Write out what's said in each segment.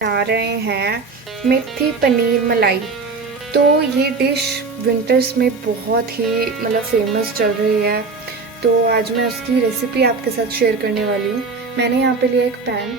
बना रहे हैं मेथी पनीर मलाई। तो ये डिश विंटर्स में बहुत ही फेमस चल रही है। तो आज मैं उसकी रेसिपी आपके साथ शेयर करने वाली हूँ। मैंने यहाँ पे लिया एक पैन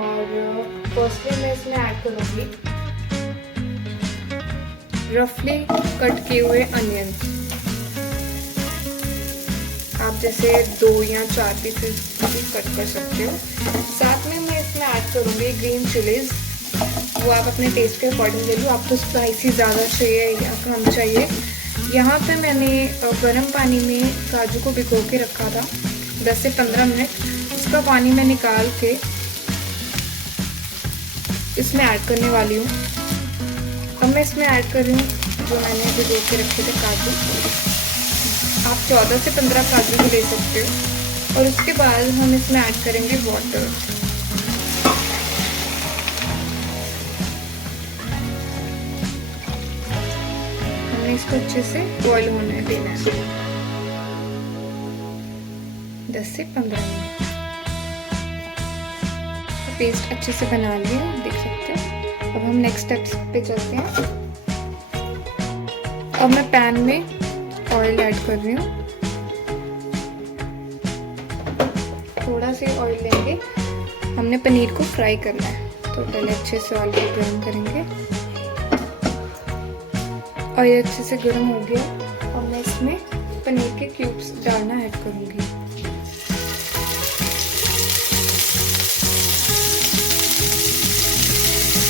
और फर्स्टली मैं इसमें ऐड करूँगी रफली कट किए हुए अनियन। आप जैसे 2 या 4 पीसेस भी कट कर सकते हो। साथ में मैं इसमें ऐड करूँगी ग्रीन चिलीज। वो आप अपने टेस्ट के अकॉर्डिंग ले लो। आपको स्पाइसी ज़्यादा चाहिए या कम चाहिए। यहाँ पे मैंने गर्म पानी में काजू को भिगो के रखा था 10 से 15 मिनट। उसका पानी मैं निकाल के इसमें ऐड करने वाली हूँ। अब मैं इसमें ऐड कर रही हूँ जो मैंने भिगो के रखे थे काजू। आप 14 से 15 काजू भी ले सकते हो। और उसके बाद हम इसमें ऐड करेंगे वाटर। हमें इसको अच्छे से बॉईल होने देना है 10 से 15 मिनट। पेस्ट अच्छे से बना लिया, देख सकते हो। अब हम नेक्स्ट स्टेप्स पे चलते हैं। अब मैं पैन में ऑयल ऐड कर रही हूँ। थोड़ा सा ऑयल लेंगे, हमने पनीर को फ्राई करना है। तो पहले अच्छे से ऑयल को गर्म करेंगे। ऑयल अच्छे से गर्म हो गया। अब मैं इसमें पनीर के क्यूब्स डालना ऐड करूँगी।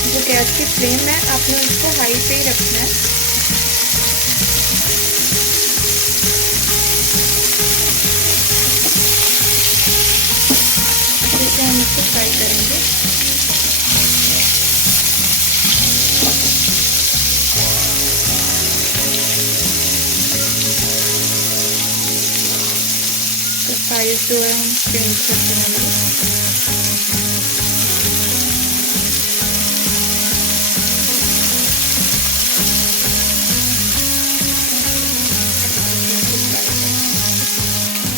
जो गैस की फ्लेम है आपने उसको हाई पे ही रखना है। जैसे हम इसको फ्राई करेंगे। तो साइज जो है हम चेंज कर देंगे।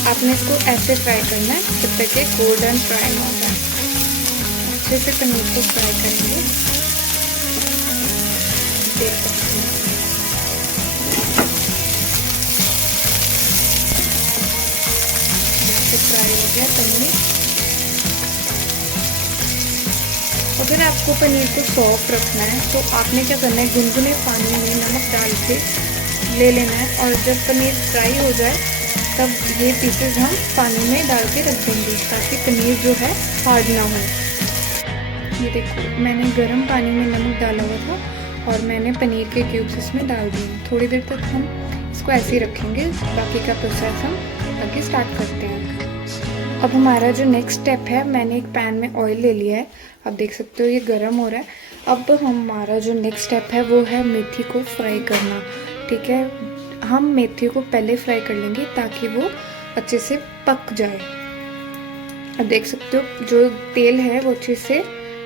आपने इसको ऐसे फ्राई करना है जब तक ये गोल्डन फ्राई हो जाए। अच्छे से पनीर को फ्राई करेंगे। देख सकते हैं फ्राई हो गया पनीर। अगर आपको पनीर को सॉफ्ट रखना है तो आपने क्या करना है, गुनगुने पानी में नमक डाल के ले लेना है। और जब पनीर फ्राई हो जाए तब ये पीसेस हम पानी में डाल के रख देंगे ताकि पनीर जो है हार्ड ना हो। ये देखो मैंने गर्म पानी में नमक डाला हुआ था और मैंने पनीर के क्यूब्स इसमें डाल दिए। थोड़ी देर तक हम इसको ऐसे ही रखेंगे। बाकी का प्रोसेस हम आगे स्टार्ट करते हैं। अब हमारा जो नेक्स्ट स्टेप है, मैंने एक पैन में ऑयल ले लिया है। आप देख सकते हो ये गर्म हो रहा है। अब हमारा जो नेक्स्ट स्टेप है वो है मेथी को फ्राई करना। ठीक है, हम मेथी को पहले फ्राई कर लेंगे ताकि वो अच्छे से पक जाए। अब देख सकते हो जो तेल है वो अच्छे से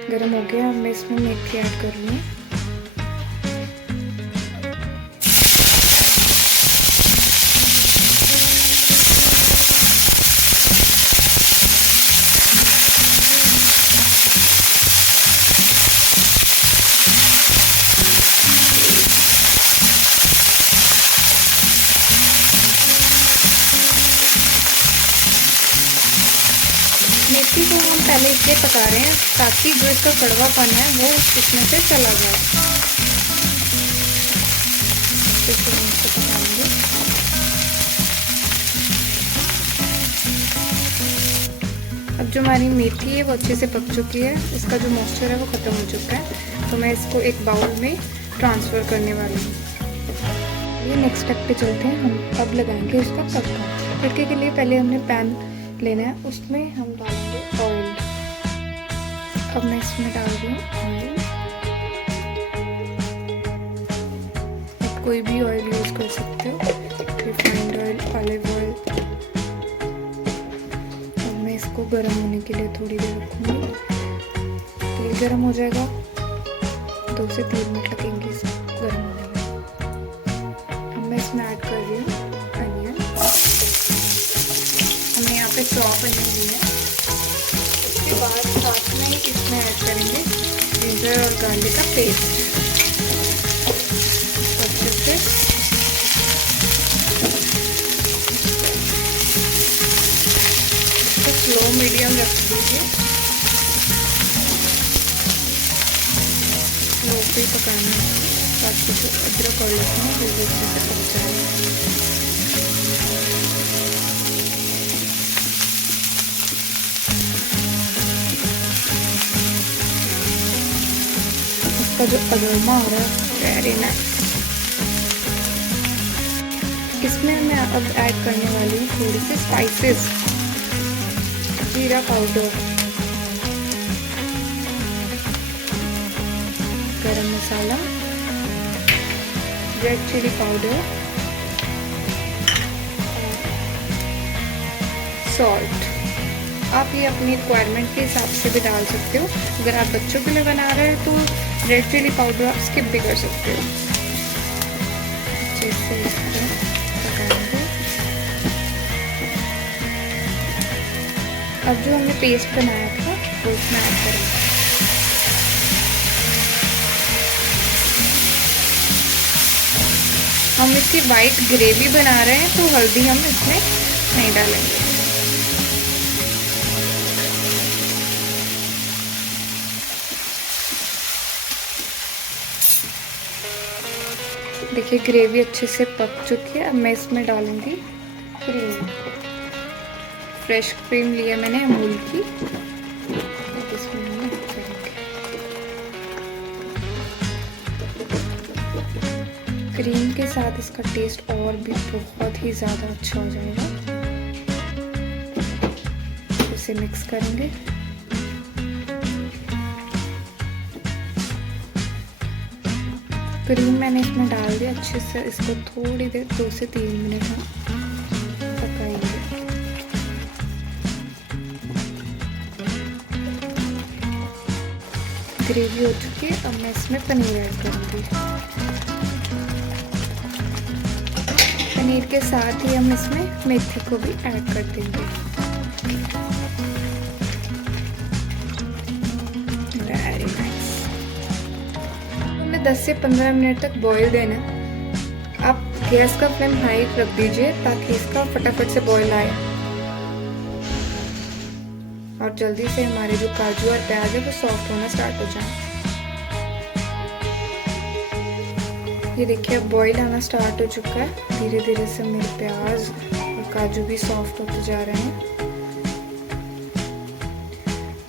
गर्म हो गया। अब मैं इसमें मेथी ऐड कर रही हूँ। मेथी को हम पहले इसलिए पका रहे हैं ताकि जो इसका कड़वापन है वो इसमें से चला जाए। इसको हम इसको पकाएंगे। अब जो हमारी मेथी है वो अच्छे से पक चुकी है। इसका जो मॉइस्चर है वो ख़त्म हो चुका है। तो मैं इसको एक बाउल में ट्रांसफ़र करने वाली हूँ। ये नेक्स्ट स्टेप पे चलते हैं। हम अब लगाएंगे इसका तड़का। तड़के के लिए पहले हमने पैन लेना है, उसमें हम डालेंगे ऑयल। अब मैं इसमें डाल रही हूँ ऑयल। आप कोई भी ऑयल यूज़ कर सकते हो, रिफाइंड ऑयल, ऑलिव ऑयल। अब मैं इसको गर्म होने के लिए थोड़ी देर रखूँगी। तेल गर्म हो जाएगा, 2 से 3 मिनट लगेंगे इसको गर्म होने में। अब मैं इसमें ऐड कर रही हूँ अनियन। हमने यहाँ पे 100 अनियन लिए हैं। उसके बाद साथ में इसमें ऐड करेंगे जिंजर और गार्लिक का पेस्ट अच्छे से तो स्लो मीडियम रख दीजिए, स्लो पे पकाना है ताकि जो अदरक और लहसुन है वो अच्छे से पक जाए। इसका जो अरोमा हो रहा है वेरी नाइस। इसमें मैं अब ऐड करने वाली हूँ थोड़ी सी स्पाइसेस, जीरा पाउडर, गरम मसाला, रेड चिली पाउडर, सॉल्ट। आप ये अपनी रिक्वायरमेंट के हिसाब से भी डाल सकते हो। अगर आप बच्चों के लिए बना रहे हो तो रेड चिली पाउडर आप स्किप भी कर सकते हो। अच्छे से इसको पकाएंगे। अब जो हमने पेस्ट बनाया था वो इसमें ऐड करेंगे। हम इसकी वाइट ग्रेवी बना रहे हैं तो हल्दी हम इसमें नहीं डालेंगे। देखिए ग्रेवी अच्छे से पक चुकी है। अब मैं इसमें डालूंगी क्रीम। फ्रेश क्रीम लिया मैंने अमूल की, इसमें हम ऐड करेंगे। क्रीम के साथ इसका टेस्ट और भी बहुत ही ज़्यादा अच्छा हो जाएगा। इसे मिक्स करेंगे। क्रीम मैंने इसमें डाल दिया। अच्छे से इसको थोड़ी देर 2 से 3 मिनट हम पकाएंगे। ग्रेवी हो चुकी है। अब मैं इसमें पनीर ऐड करूँगी। पनीर के साथ ही हम इसमें मेथी को भी ऐड कर देंगे। Very nice. 10 से 15 मिनट तक बॉईल देना। आप गैस का फ्लेम हाई रख दीजिए ताकि इसका फटाफट से बॉईल आए और जल्दी से हमारे जो काजू और प्याज है वो सॉफ्ट होना स्टार्ट हो जाए। ये देखिए अब बॉईल आना स्टार्ट हो चुका है। धीरे धीरे से मेरे प्याज और काजू भी सॉफ्ट होते जा रहे हैं।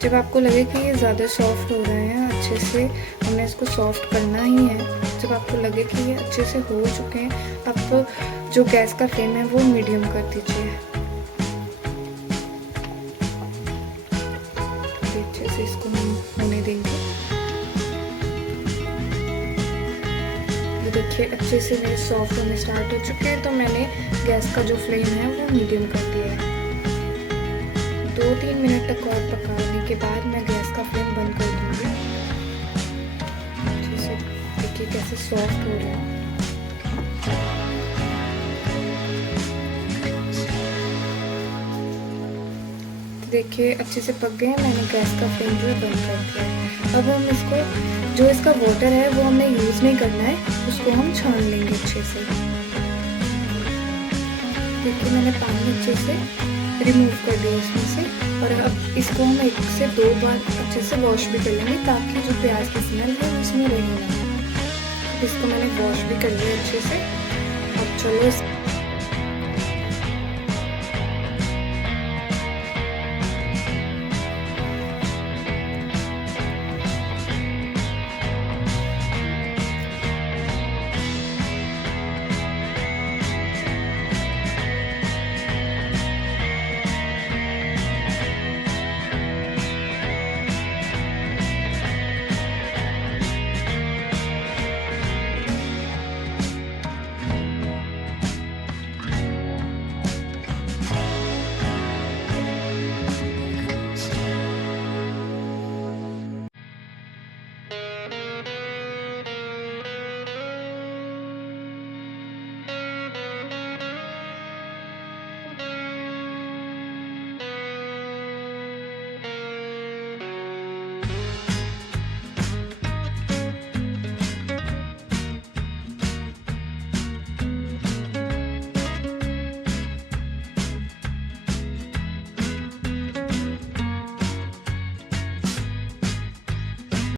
जब आपको लगे कि ये ज़्यादा सॉफ्ट हो रहे हैं, अच्छे से हमने इसको सॉफ्ट करना ही है। जब आपको लगे कि ये अच्छे से हो चुके हैं, आप जो गैस का फ्लेम है वो मीडियम कर दीजिए। अच्छे से इसको हम होने देंगे। ये देखिए अच्छे से मेरे सॉफ्ट होने स्टार्ट हो चुके हैं, तो मैंने गैस का जो फ्लेम है वो मीडियम कर दिया है। 2-3 मिनट तक और पकाने के बाद मैं गैस का फ्लेम बंद कर दूँगी। अच्छे से देखिए कैसे सॉफ्ट हो रहा है। देखिए अच्छे से पक गए हैं। मैंने गैस का फ्लेम जो है बंद कर दिया है। अब हम इसको जो इसका वाटर है वो हमने यूज़ नहीं करना है, उसको हम छान लेंगे अच्छे से। देखिए मैंने पानी अच्छे से रिमूव कर दिया इसमें से, और अब इसको हम 1 से 2 बार अच्छे से वॉश भी कर लेंगे ताकि जो प्याज की स्मेल है उसमें रहे ना। इसको मैंने वॉश भी कर लिया अच्छे से। अब चलो